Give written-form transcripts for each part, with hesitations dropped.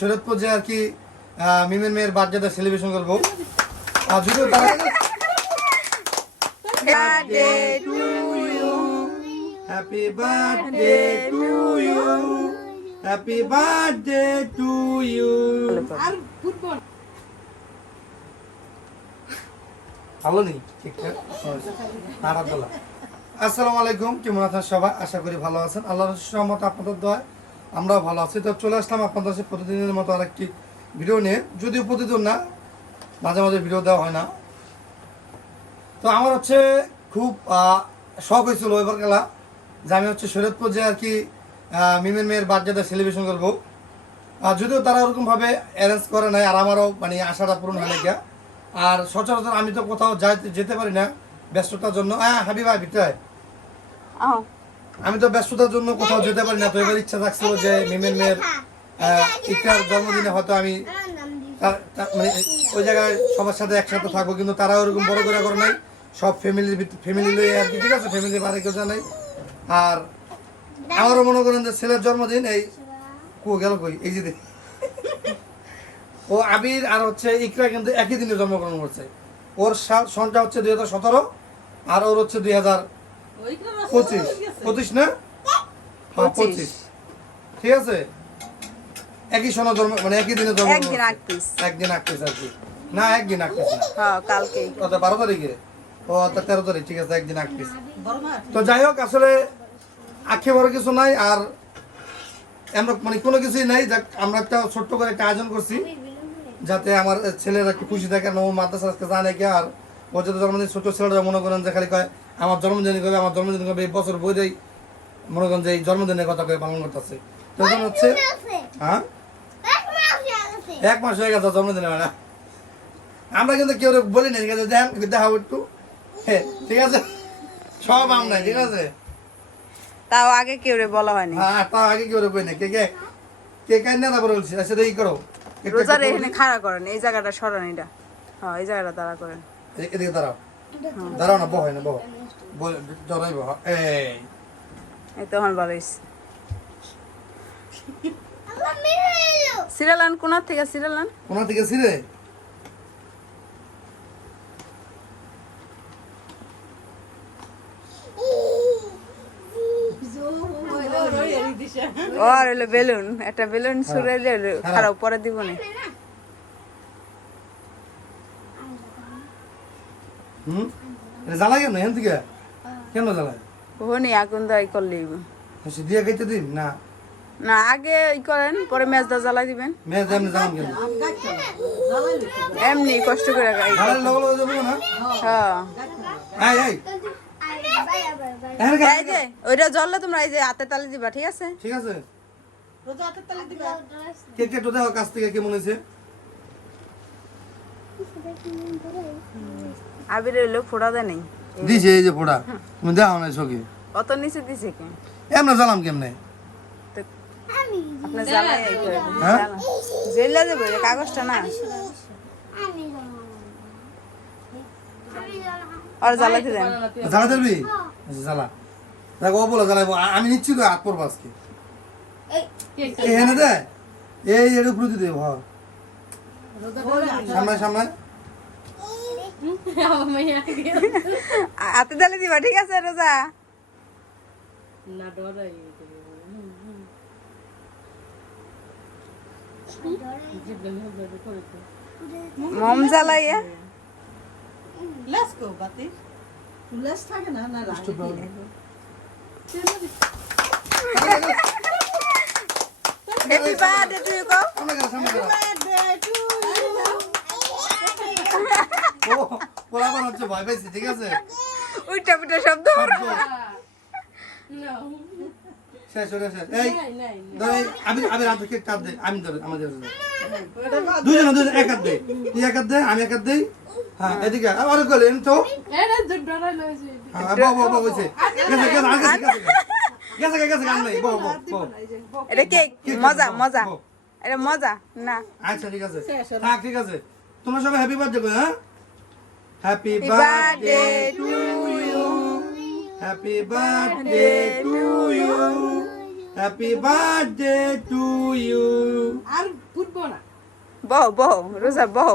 শরীয়তপুর যে আর কি মিমের মেয়ের বার্থডে সেলিব্রেশন করবো আর যদিও তারা happy birthday to you happy birthday to you আর ফুটবল ভালো নেই ঠিকঠাক আরাধনা। আসসালামু আলাইকুম, কেমন আছেন সবাই? আশা করি ভালো আছেন। আল্লাহর রহমতে আপনাদের দোয়ায় আমরাও ভালো আছি। তো চলে আসলাম আপনাদের কাছে প্রতিদিনের মতো আরেকটি ভিডিও নিয়ে, যদিও প্রতিদিন না, মাঝে মাঝে ভিডিও দেওয়া হয় না। তো আমার হচ্ছে খুব শখ হয়েছিল এবার খেলা যে আমি হচ্ছে শরীয়তপুর যে আর কি মিমের মেয়ের বার্থডে সেলিব্রেশন করবো। আর যদিও তারা ওরকমভাবে অ্যারেঞ্জ করে নাই, আর আমারও মানে আশাটা পূরণ হয় না। আর সচরাচর আমি তো কোথাও যেতে পারি না ব্যস্ততার জন্য। হাবিবা ভিতরে আমি তো ব্যস্ততার জন্য কোথাও যেতে পারি না। তো এবার ইচ্ছা থাকছিল যে মিমের মেয়ের ইকরার জন্মদিনে হয়তো আমি মানে ওই জায়গায় সবার সাথে একসাথে থাকবো, কিন্তু তারা ওরকম বড় করে করে নাই। সব ফ্যামিলি লইয়ে আর কি, ঠিক আছে, ফ্যামিলি বাড়ি কেউ জানাই। আর আমারও মনে করেন যে ছেলের জন্মদিন এই গেল কই এই যে ও আবির আর হচ্ছে ইকরা কিন্তু একই দিনে জন্মগ্রহণ করছে। ওর সনটা হচ্ছে 2017 আর ওর হচ্ছে 2025 না? হ্যাঁ 25, ঠিক আছে। একই সনে জন্ম, মানে একই দিনে জন্ম, একদিন আগতিস আর কি। না একদিন আগতিস না, হ্যাঁ কালকে ওটা 12 তারিখে, ও তা 13 তারিখ, ঠিক আছে, একদিন আগতিস। তো যাই হোক, আসলে আক্ষেপের কিছু নাই। আর আমরা মানে কোনো কিছুই নাই, যাক আমরা একটা ছোট্ট করে একটা আয়োজন করছি যাতে আমার ছেলেরা একটু খুশি থাকে। ও মাদ্রাসা আজকে জানে কি, আর ও যদি জন্মদিন, ছোট ছেলেরা মনে করেন যে খালি কয় আমার জন্মদিন করবে, আমার জন্মদিন করবে, এই বছর বইটাই মনে করেন যে এই জন্মদিনের কথা কয়ে পালন করতেছে। তখন হচ্ছে হ্যাঁ 1 মাস হয়ে গেছে জন্মদিনে। মানে আমরা কিন্তু কেউ বলি না, ঠিক আছে, দেখাবো একটু, হ্যাঁ ঠিক আছে, সব আমরা, ঠিক আছে। তাও আগে কেউ বলা হয়নি, হ্যাঁ তাও আগে কেউ বই না, কে কান্না তারপরে বলছি। আচ্ছা এই করো, রোজার এখানে খাড়া করেন, এই জায়গাটা সরান, এটা হ্যাঁ এই জায়গাটা দাঁড়া করেন, এদিকে দাঁড়াও, দাঁড়াও না, বহ না, বহ জড়াই বহ, এই তো আমার ভালো হয়েছে। সিরিয়াল কোনার থেকে, সিরিয়াল কোনা থেকে সিরে আর হলো বেলুন, একটা বেলুন ছুড়াইলে খারাপ পরে দিব না। জ্বালা কেন এখান থেকে, কেন জ্বালায়? ওহনি আগুন দাই করলে দিয়ে খাইতে দিন না, না আগে ই করেন, পরে মেজদা জ্বালাই দিবেন। মেজ এমনি জ্বালান কেন? এমনি কষ্ট করে জ্বালালে লগে যাবো না। হ্যাঁ এই এই যে ওইটা জ্বললে তোমরা এই যে হাতে তালি দিবা, ঠিক আছে? ঠিক আছে, কে কে তো দেখো কাছ থেকে কেমন হয়েছে। আবির হইলো ফোড়া দেয় নেই, দিছে এই যে ফোড়া, তুমি দেখো না চোখে অত নিচে দিছে কি এমনি জ্বালাম কেমনে? আপনার জ্বালাই জেলা দেবো, কাগজটা না আর জ্বালাতে দেন, জ্বালা দেবি, জ্বালা দেখো, ও বলে জ্বালাবো, আমি নিচ্ছি তো হাত পড়বো আজকে। এখানে দেয় এই এর উপরে দিতে ভাব, সামনে সামনে হাতে তালি দিবা, ঠিক আছে? রোজা মম জ্বালাইয়া থাকে না না হ্যাপি বার্থডে টু ইউ, কো পোলাপান হচ্ছে ভয় পাইছি, ঠিক আছে, উল্টা পুল্টা শব্দ শেষ হয়ে শেষ। এই আমি রাত থেকে কাট দে, আমি ধরে আমাদের দুজন এক হাত দে, তুই এক হাত দে, আমি এক হাত দেই। হ্যাঁ এদিকে আর কইলে তো হ্যাঁ বাবা হইছে, গেছে গান নাই, বাবা এটা কেক, মজা মজা, এটা মজা না। আচ্ছা ঠিক আছে, থাক, ঠিক আছে, তোমরা সবাই হ্যাপি বার্থডে করো। হ্যাঁ happy birthday to you, happy birthday to you, happy birthday to you. ফুটবো না। বহ বহ রোজা বহ।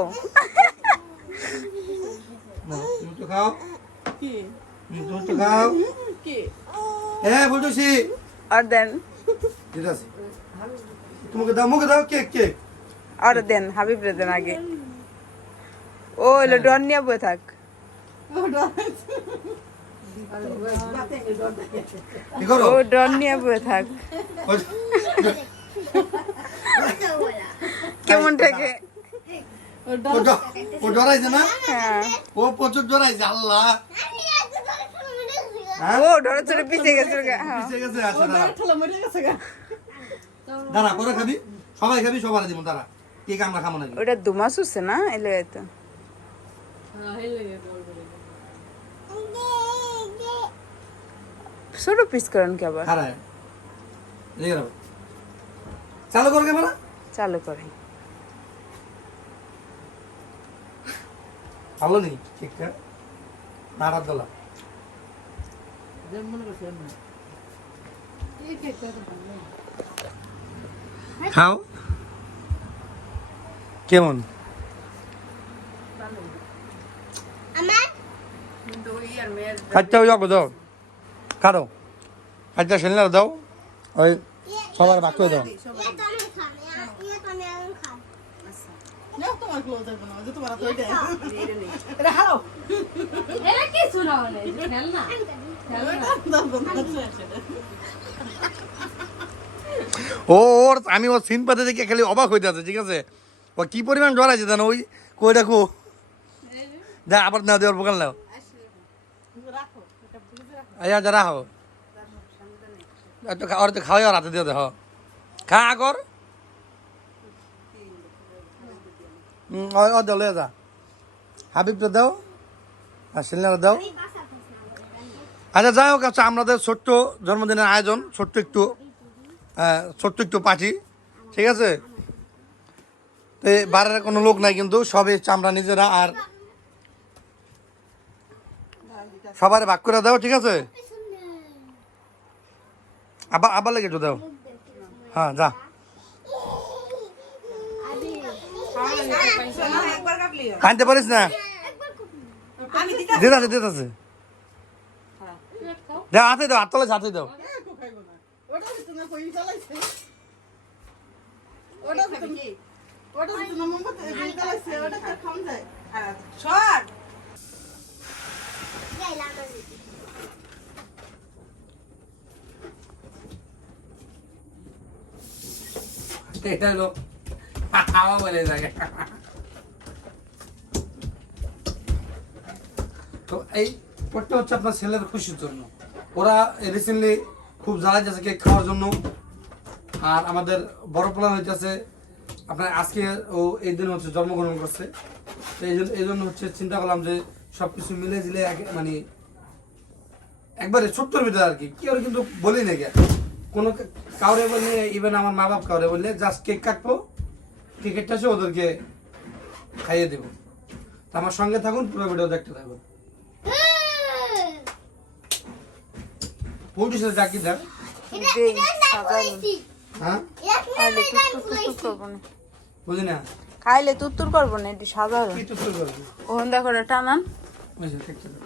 নাও, তুমি তো খাও। কি? তুমি তো খাও। কি? হ্যাঁ বলতেছি। আর দেন, ঠিক আছে। তোমাকে দাও, মুখে দাও কেক কেক। আর দেন হাবিব রে দেন আগে। ও হলো ডন নিয়ে বয়ে থাক। কি করো? ও ডন নিয়ে বয়ে থাক। কেমন থাকে? ও ডরাইছে না? হ্যাঁ ও প্রচুর ডরাইছে। আল্লাহ, হ্যাঁ? ও ডরে চড়ে পিছিয়ে গেছে গা। হ্যাঁ পিছিয়ে গেছে। আচ্ছা দাঁড়া, ঠেলা মরে গেছে গা। দাঁড়া, পরে খাবি। সবাই খাবি, সবার দিব। দাঁড়া, কেক আমরা খাবো নাকি? ওটা দুমাস হচ্ছে না এলে তো ছোট পিস করেন কি আবার? খারায় রেগে যাবে। চালু কর ক্যামেরা। চালু করে ভালো নেই কেকটা, নাড়ার দোলা। মনে করছি না। খাও। কেমন? আচ্ছা ওই যাবো দাও, কাটো। আচ্ছা সেলিনা দাও, ওই সবার ভাগ করে দাও। নাও, তোমার ক্লোজ হবে না, যে তোমার হাতে ওইটা। এটা হারাও। এরা কিছু না হলে খেল না ওর আমি ওর সিন পাতে দেখে খালি অবাক হইতে আছে। ঠিক আছে, ও কি পরিমাণ ডরাইছে জানো? ওই কই রাখো, যা আবার না দেওয়ার বোকাল নাও। রাখো, এটা বুঝে রাখো। আচ্ছা যা রাখো। আর তো খাওয়াই, আর হাতে দিয়ে দেখ। খা আগর। ও দাও, লয়ে যা। হাবিবটা দাও আর সেলিনারা দাও। আচ্ছা যাই হোক, আচ্ছা আমাদের ছোট্ট জন্মদিনের আয়োজন, ছোট্ট একটু পার্টি। ঠিক আছে, তো বাইরের কোনো লোক নাই কিন্তু, সবই আমরা নিজেরা। আর সবার ভাগ করে দাও। ঠিক আছে, আবার লেগে একটু দাও। হ্যাঁ যা। আনতে পারিস না? দিতে আছে, দিতে আছে। যা হাতে দাও, হাত তলে হাতে দাও। একটু খাইবো না। ওটা তো না কই চালাইছে। ওটা তো না মোমবাতি চালাইছে, ওটা তো খাওয়া যায়। শট। এটা হলো হাওয়া বলে জায়গা। তো এই পটটা হচ্ছে আপনার ছেলের খুশির জন্য। ওরা রিসেন্টলি খুব জ্বালা যাচ্ছে কেক খাওয়ার জন্য। আর আমাদের বড় প্ল্যান হইতেছে আপনার আজকে ও এই দিন হচ্ছে জন্মগ্রহণ করছে। তো এই জন্য হচ্ছে চিন্তা করলাম যে সব কিছু মিলে জিলে মানে একবারে ছোট্টর ভিতরে আর কি। কেউ কিন্তু বলি না গে কোনো কাউরে বললে, ইভেন আমার মা বাপ কাউরে বললে, জাস্ট কেক কাটবো, টিকিটটা আছে ওদেরকে খাইয়ে দেবো। তো আমার সঙ্গে থাকুন, পুরো ভিডিও দেখতে থাকুন। পুরুষ ডাকি দেন। দেই সাজাইন। হ্যাঁ খাইলে তুত্তুর করবো না, বুঝি না খাইলে তুত্তুর করবো না, একটু সাজাবেন। কি তো করবি? ওখান দেখো টানান। ওই যে কেকটা দাও।